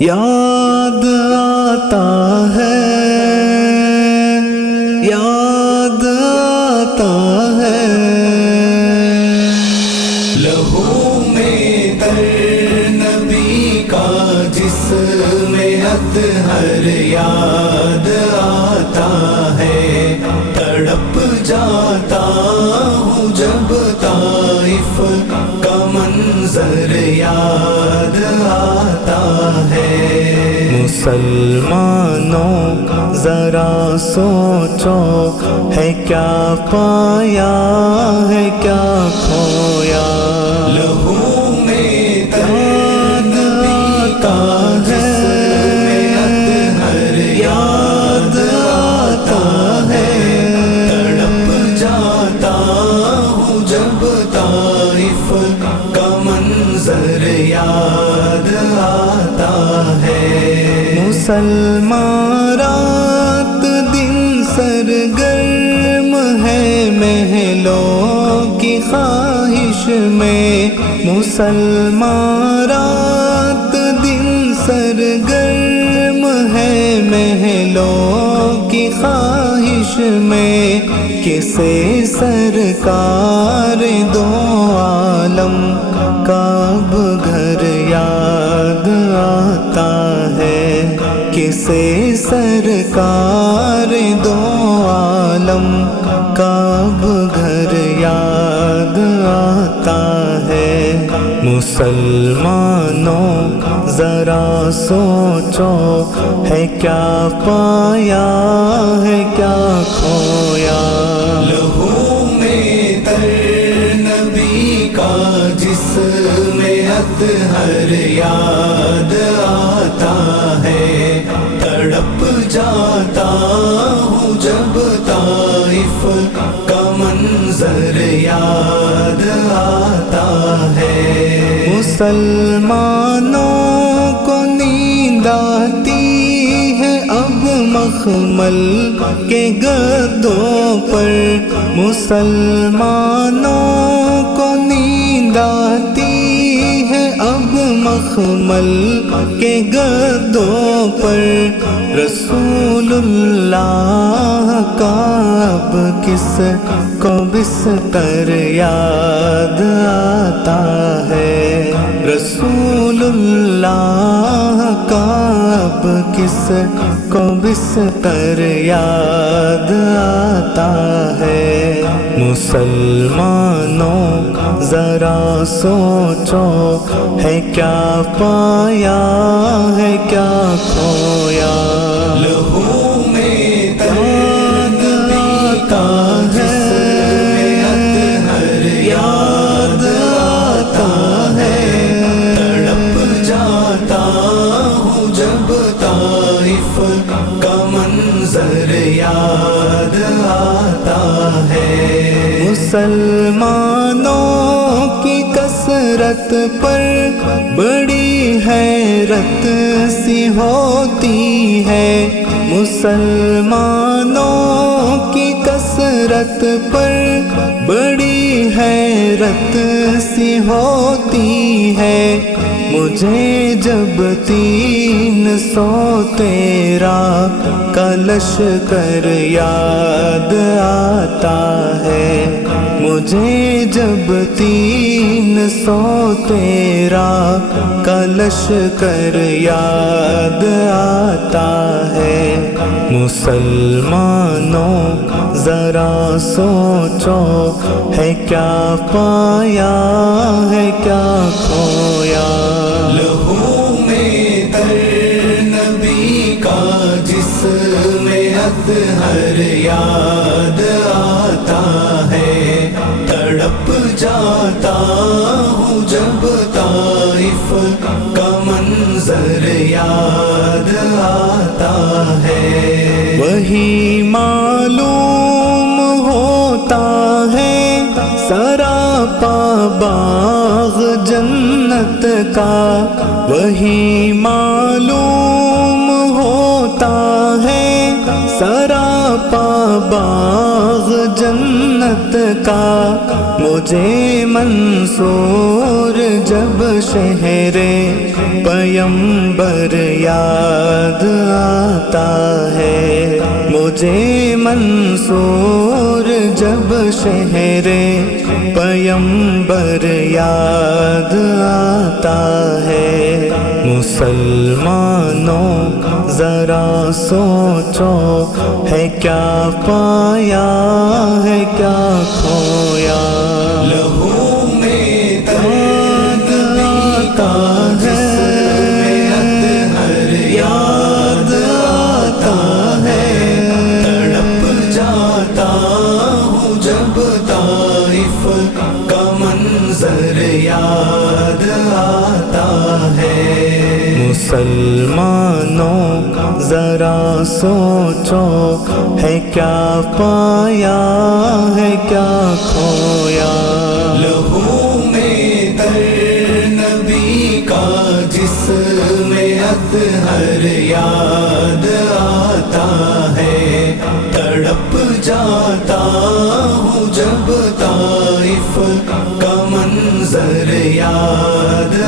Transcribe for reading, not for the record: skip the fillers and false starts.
یاد آتا ہے، یاد آتا ہے، لہو میں تر نبی کا جسم اطہر یاد آتا ہے، تڑپ جاتا ہوں جب طائف کا منظر یاد آتا ہے۔ مسلمانوں ذرا سوچو، ہے کیا پایا ہے کیا کھویا، لہو میں یاد آتا ہے، یاد آتا ہے، تڑپ جاتا ہوں جب طائف کا منظر یاد آتا ہے۔ مسلمان رات دن سرگرم ہے محلوں کی خواہش میں، مسلمان رات دن سرگرم ہے محلوں کی خواہش میں، کسے سرکار دو عالم کا اب گھر یاد آتا ہے، کسے سرکار دو عالم کا اب گھر یاد آتا ہے۔ مسلمانوں ذرا سوچو، ہے کیا پایا ہے کیا کھویا، لہو میں تر نبی کا جسم اطہر یاد آتا ہے، تڑپ جاتا ہوں جب طائف کا منظر یاد آتا ہے۔ مسلمانوں کو نیند آتی ہے اب مخمل کے گدوں پر، مسلمانوں کو نیند آتی ہے اب مخمل کے گدوں پر، رسول اللہ کا اب کس کو بستر یاد آتا ہے، رسول اللہ کا اب کس کو بستر یاد آتا ہے۔ مسلمانوں ذرا سوچو، ہے کیا پایا ہے کیا کھویا، لہو میں یاد آتا ہے، یاد آتا ہے، تڑپ جاتا ہوں جب طائف کا منظر یاد آتا ہے۔ مسلمانوں کی کثرت پر بڑی حیرت سی ہوتی ہے، مسلمانوں کی کثرت پر بڑی حیرت سی ہوتی ہے، مجھے جب 313 کا لشکر یاد آتا ہے، مجھے جب 313 کا لشکر یاد آتا ہے۔ مسلمانوں ذرا سوچو، ہے کیا پایا ہے کیا کھویا، لہو میں تر نبی کا جسم اطہر یاد آتا ہے، تڑپ جاتا ہوں جب طائف کا منظر یاد آتا ہے۔ وہی معلوم ہوتا ہے سراپا باغ جنت کا، وہی معلوم ہوتا ہے سراپا باغ جنت کا، مجھے منصور جب شہر پیمبر یاد آتا ہے مجھے منصور جب شہر پیمبر یاد آتا ہے مسلمانوں ذرا سوچو ہے کیا پایا ہے کیا کھویا لہو میں درد آتا ہے یاد آتا ہے تڑپ جاتا ہوں جب طائف کا منظر یاد آتا ہے مسلمانوں ذرا سوچو ہے کیا پایا ہے کیا کھویا لہو میں در نبی کا جسم اطہر یاد آتا ہے تڑپ جاتا ہوں جب طائف کا منظر یاد